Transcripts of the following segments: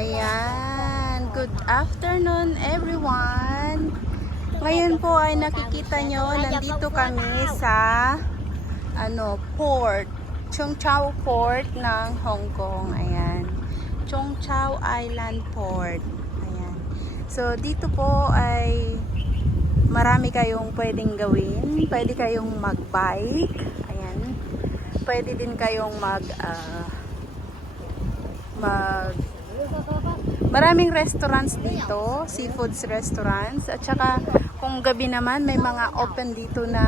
Ayan, good afternoon everyone. Ngayon po ay nakikita nyo, nandito kami sa port, Cheung Chau Port ng Hong Kong. Ayan, Cheung Chau Island Port. Ayan. So dito po ay marami kayong pwedeng gawin. Pwede kayong mag-bike. Ayan. Pwede din kayong maraming restaurants dito, seafoods restaurants, at saka kung gabi naman may mga open dito na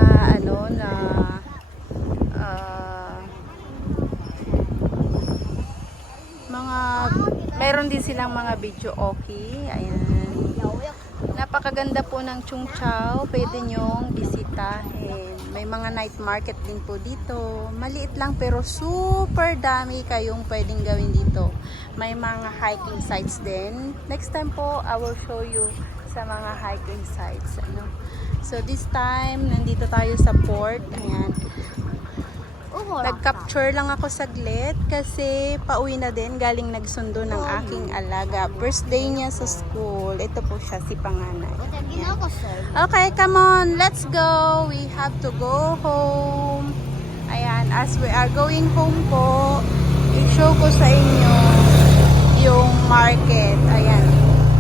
mayroon din silang mga video okay. Ayan. Napakaganda po ng Cheung Chau, pwede nyong bisitahin. May mga night market din po dito. Maliit lang pero super dami kayong pwedeng gawin dito. May mga hiking sites din. Next time po, I will show you sa mga hiking sites. So this time, nandito tayo sa port. Ayan. Nag-capture lang ako saglit kasi pauwi na din, galing nagsundo ng aking alaga. Birthday niya sa school. Ito po siya, si panganay. Ayan. Okay, come on, let's go. We have to go home. Ayan, as we are going home po, i-show ko sa inyo yung market. Ayan.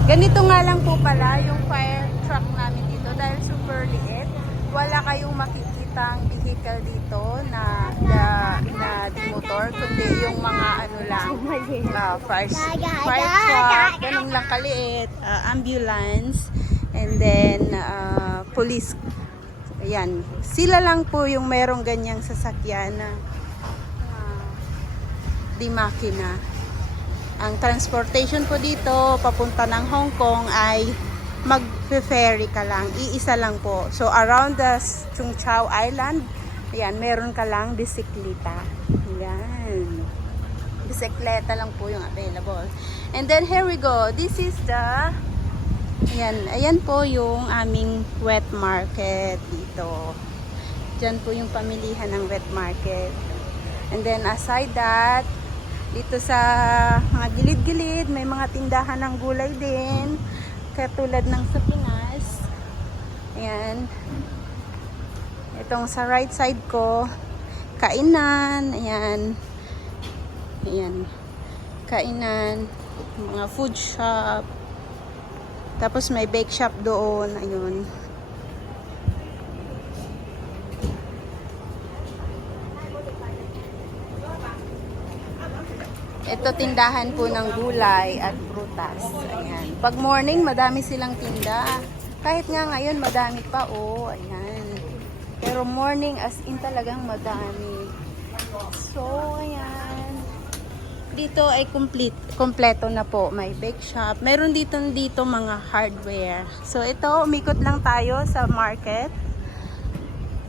Ganito nga lang po pala yung fire truck namin dito dahil super liit. Wala kayong makikitang vehicle dito na motor, kundi yung mga fire truck, ganun lang kaliit, ambulance, and then police. Ayan, sila lang po yung merong ganyang sasakyan na di makina. Ang transportation po dito papunta ng Hong Kong ay mag-ferry ka lang, iisa lang po. So around the Cheung Chau Island, ayan, meron ka lang bisikleta. Ayan. Bisikleta lang po yung available. And then here we go. This is the ayan po yung aming wet market dito. Diyan po yung pamilihan ng wet market. And then aside that, dito sa mga gilid-gilid, may mga tindahan ng gulay din. Katulad ng sa Pinas. Ayan. Itong sa right side ko, kainan. Ayan. Ayan. Kainan. Mga food shop. Tapos may bake shop doon. Ayun. Ito tindahan po ng gulay at prutas. Ayan. Pag morning, madami silang tinda. Kahit nga ngayon, madami pa. Oh, ayan. Pero morning, as in talagang madami. So, ayan. Dito ay kompleto na po. May bake shop. Meron dito mga hardware. So, ito, umikot lang tayo sa market.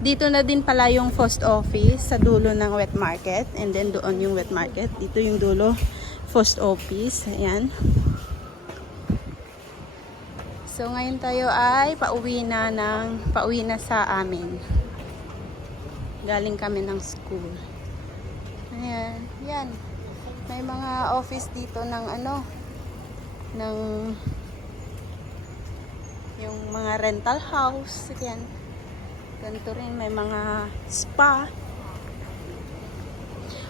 Dito na din pala yung post office sa dulo ng wet market. And then doon yung wet market. Dito yung dulo, post office. Ayan. So ngayon tayo ay pauwi na sa amin. Galing kami ng school. Ayan. Yan. May mga office dito ng ng yung mga rental house. Ayan. Ganito rin, may mga spa.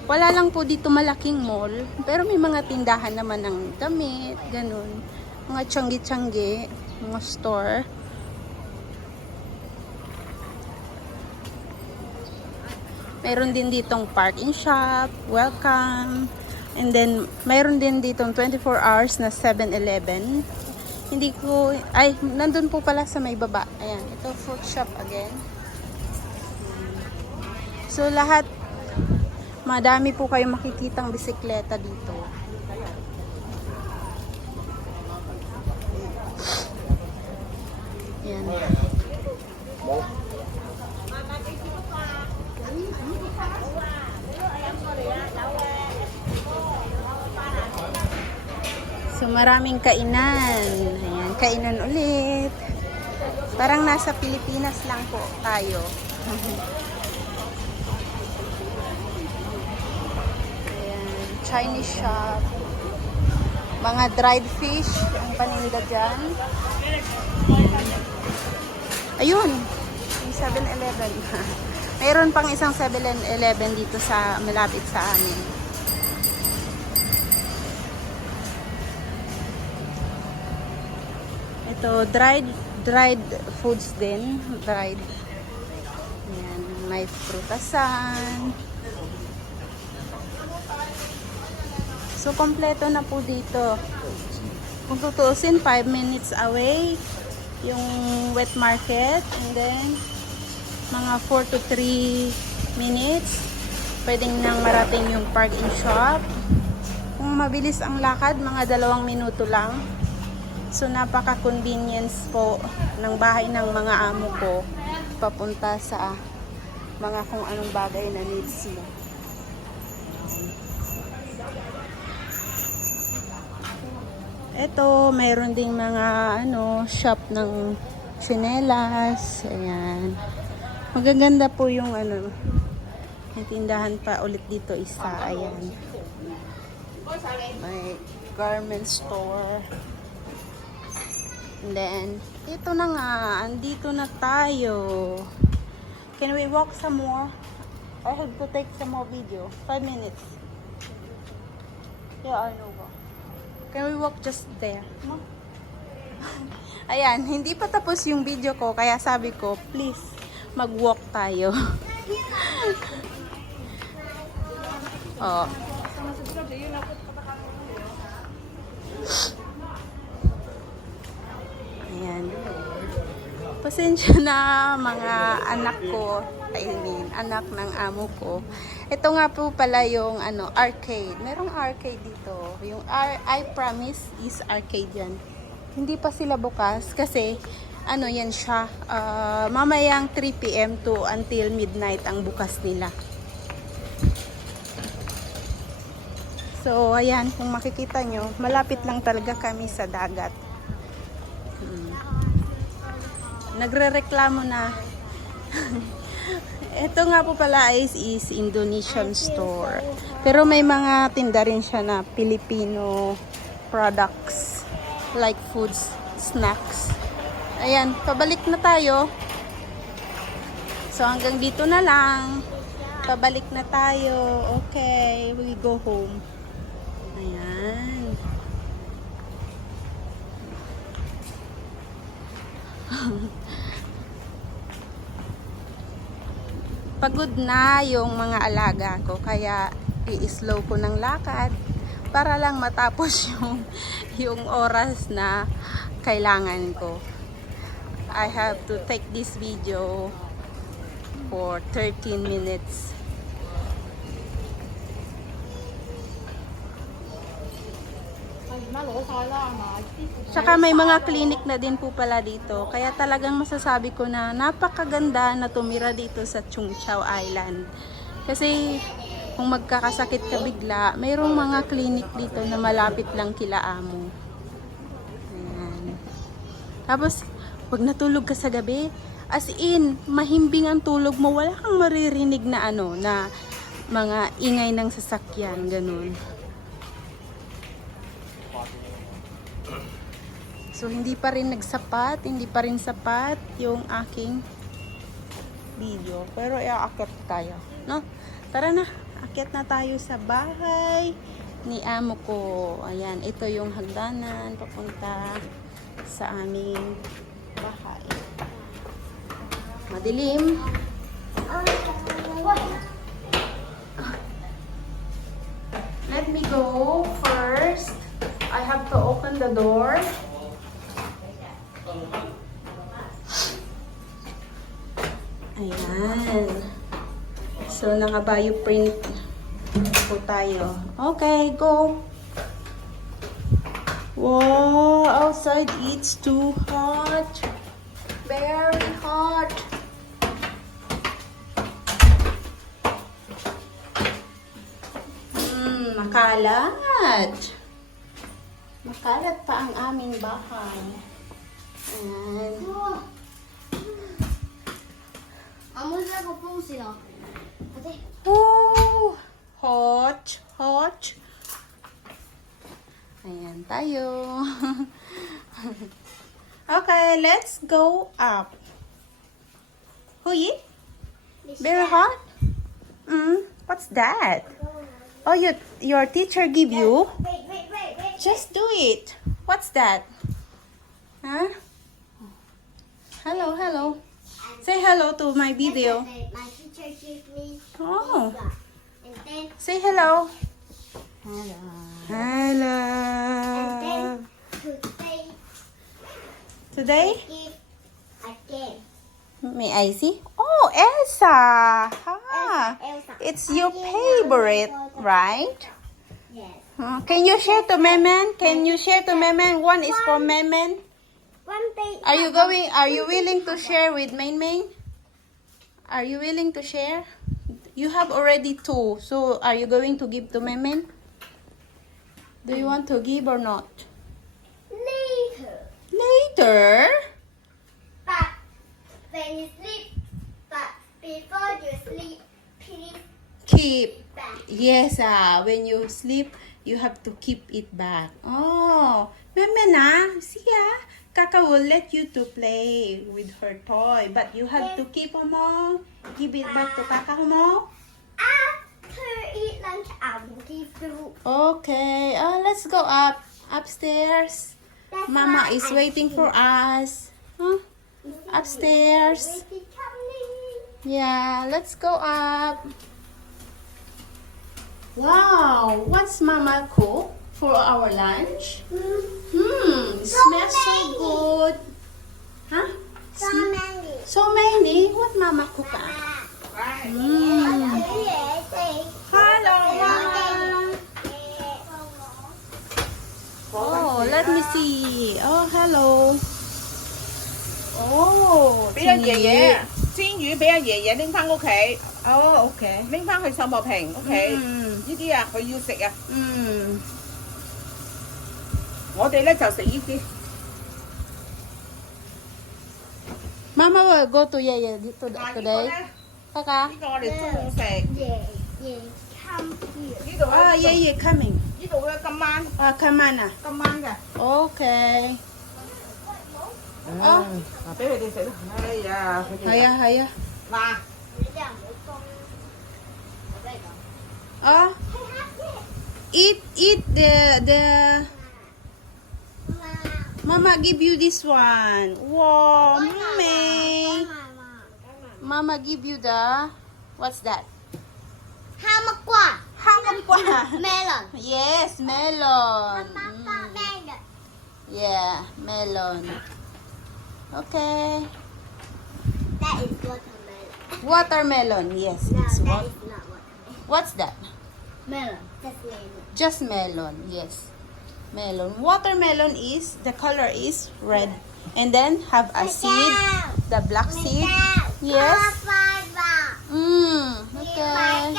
Wala lang po dito malaking mall, pero may mga tindahan naman ng damit, ganun. Mga tiyanggi-tiyanggi, mga store. Mayroon din ditong parking shop, welcome. And then, mayroon din ditong 24 hours na 7-Eleven. Nandun po pala sa may baba. Ayan, ito fruit shop again. So lahat, madami po kayong makikitang bisikleta dito. Yan. So maraming kainan. Ayan, kainan ulit. Parang nasa Pilipinas lang po tayo. Chinese shop. Mga dried fish ang paninda dyan. Ayun, yung 7-Eleven. Mayroon pang isang 7-Eleven dito sa malapit sa amin. Ito, dried foods din. Dried. Ayan, may prutasan. So, kompleto na po dito. Kung tutuusin, 5 minutes away yung wet market. And then, mga 4 to 3 minutes, pwedeng nang marating yung park and shop. Kung mabilis ang lakad, mga 2 minuto lang. So, napaka-convenience po ng bahay ng mga amo ko papunta sa mga kung anong bagay na needs mo. Ito, mayroon ding mga shop ng tsinelas. Ayan. Magaganda po yung may tindahan pa ulit dito isa. Ayan. May garment store. And then, ito na nga. Andito na tayo. Can we walk some more? I have to take some more video. 5 minutes. Yeah, I know. Can we walk just there? No? Ayan, hindi pa tapos yung video ko, kaya sabi ko, please, mag-walk tayo. Oh. Ayan. Pasensya na mga anak ko, anak ng amo ko. Ito nga po pala yung arcade. Merong arcade dito. Yung I Promise is arcade yan. Hindi pa sila bukas kasi yan siya. Mamayang 3 PM to until midnight ang bukas nila. So, ayan, kung makikita nyo, malapit lang talaga kami sa dagat. Nagrereklamo na. Ito nga po pala is Indonesian store. Pero may mga tinda rin siya na Filipino products like foods, snacks. Ayan, pabalik na tayo. So hanggang dito na lang. Pabalik na tayo. Okay, we go home. Ayan. Pagod na yung mga alaga ko, kaya i-slow ko ng lakad para lang matapos yung oras na kailangan ko. I have to take this video for 13 minutes. Tsaka may mga clinic na din po pala dito. Kaya talagang masasabi ko na napakaganda na tumira dito sa Chung Chau Island. Kasi kung magkakasakit ka bigla, mayroong mga clinic dito na malapit lang kila amo. Ayan. Tapos, pag natulog ka sa gabi, as in, mahimbing ang tulog mo. Wala kang maririnig na na mga ingay ng sasakyan. Ganun. So, hindi pa rin sapat yung aking video. Pero, iaakit tayo, no? Tara na, akit na tayo sa bahay ni amo ko. Ayan, ito yung hagdanan papunta sa aming bahay. Madilim. Let me go first. I have to open the door. Ayan. So, naka-bioprint po tayo. Okay, go. Wow, outside it's too hot. Very hot. Makalat. Makalat pa ang aming bahay. Ayan. 아무데나 뽑으시나? 어디? Ooh, hot. Ayan tayo. Okay, let's go up. Huyi? Very hot? What's that? Oh, your teacher give you? Wait. Just do it. What's that? Huh? Hello. Say hello to my video. My teacher gave me Oh, and then say hello. hello. Hello. And then today Today, give again. may I see? Oh, Elsa. Ah, Elsa. it's your favorite, right? Yes. Can you share to Memen? Can you share to Memen? One is for Memen. One day. Are you willing to share with Main Main? Are you willing to share? You have already 2. So, are you going to give to Memen? Do you want to give or not? Later. Later? But when you sleep, but before you sleep, please Keep. back. Yes, when you sleep, you have to keep it back. Oh, Memen see Kaka will let you to play with her toy, but you have to keep mo. Give it back to Kaka mo. After eat lunch, I will give you. Okay, let's go upstairs. That's Mama why is I waiting see. for us. Huh? You see Upstairs. me. Wait, it's coming. Yeah, let's go up. Wow, what's Mama cook for our lunch? Smells so many. good. Huh? So many. So many. What Mama cook? Hello, Mama. Oh, let me see. Oh, hello. Oh, 俾阿爺爺煎魚，俾阿爺爺拎翻屋企， Oh, okay. 拎翻去秀茂坪屋企。呢啲啊，佢要食啊，我哋咧就食呢啲。 Mama will go to Yeye 嗱，呢個 today. 咧， Kaka? 呢個我哋中午食。 Come here. 呢度 Ah, 咧， Yeye coming. 呢度咧今晚 Come on. 今晚嘅。 Okay. 啊，嗱，俾佢哋食啦。哎呀，佢哋 Haya. 嗱， Oh, eat the Mama give you this one. Wow, Mummy. Mama give you the what's that? Hamakwa. Hamagwa. Melon. Yes, melon. Melon. Yeah, melon. Okay. That is watermelon. Watermelon. Yes, No, it's that what? is not watermelon. What's that? Melon. That's melon. Just melon. Yes. Melon. Watermelon is the color is red. And then have a seed, the black seed. Yes. Okay.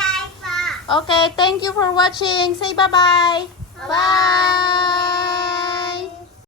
Okay, thank you for watching. Say bye-bye. Bye.